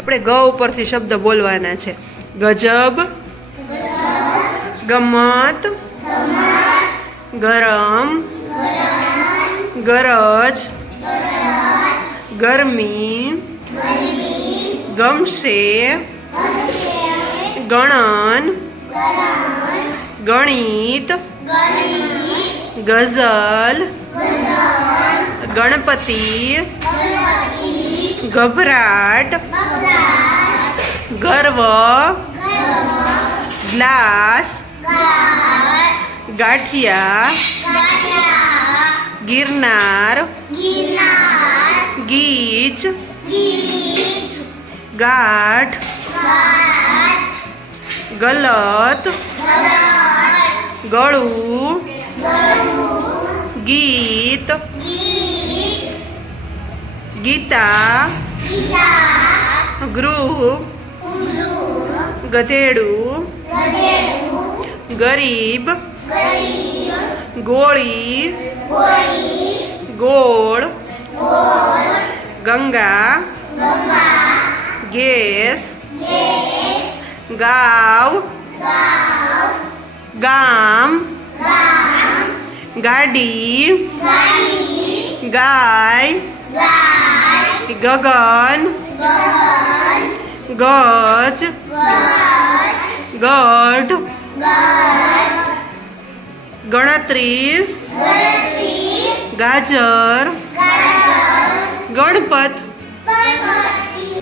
આપણે ગ ઉપરથી શબ્દ બોલવાના છે. ગજબ, ગમત, ગરમ, ગરજ, ગરમી, ગમશે, ગણન, ગણિત, ગઝલ, ગણપતિ, ગભરાટ, ગર્વ, ગ્લાસ, ગાંઠિયા, ગિરનાર, ગીચ, ગાંઠ, ગલત, ગળું, ગીત, ગીતા, ગૃહ, ગધેડું, ગરીબ, ગોળી, ગોળ, ગંગા, ગેસ, ગાવ, ગામ, ગાડી, ગાય, ગગન, ગજ, ગઢ, ગણતરી, ગાજર, ગણપત,